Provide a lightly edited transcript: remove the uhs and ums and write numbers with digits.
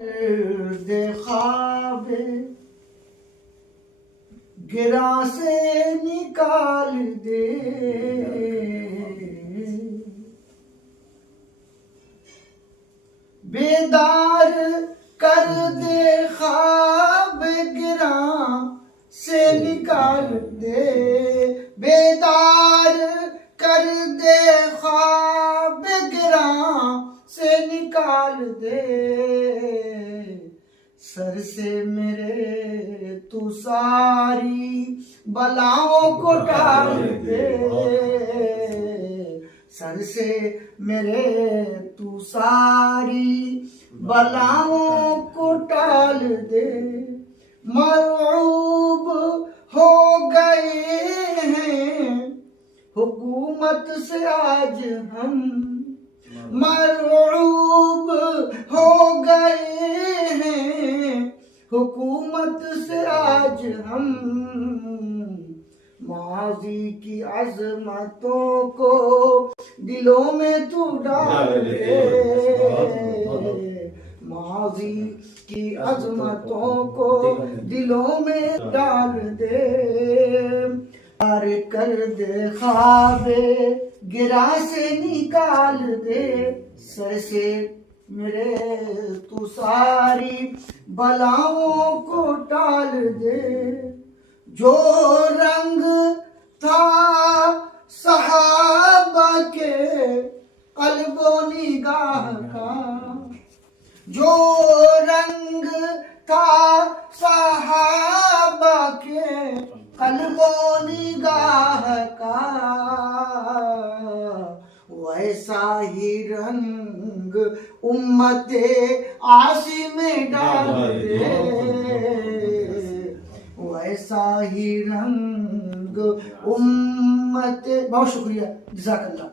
दे ख्वाबे गिरा से निकाल दे, बेदार कर दे ख्वाब गिरा से निकाल दे, बेदार कर दे ख्वाब गिरा से निकाल दे, सर से मेरे तू सारी बलाओं को टाल दे, सर से मेरे तू सारी बलाओं को टाल दे। मरऊब हो गए हैं हुकूमत से आज हम, मरऊब हो गए हैं हुकूमत से आज हम, माजी की अजमतों को दिलों में तू डाल दे, माजी की अजमतों को दिलों में डाल दे, पार कर दे ख्वाबे गिरा से निकाल दे, सर से मेरे तू सारी बलाओं को टाल दे। जो रंग था सहाबा के कल्बो निगाह का, जो रंग था सहाबा के कल्बो निगाह का, वैसा ही रंग उम्मते आसी में डाल दे, वैसा ही रंग उम्मते। बहुत शुक्रिया, जज़ाकल्लाह।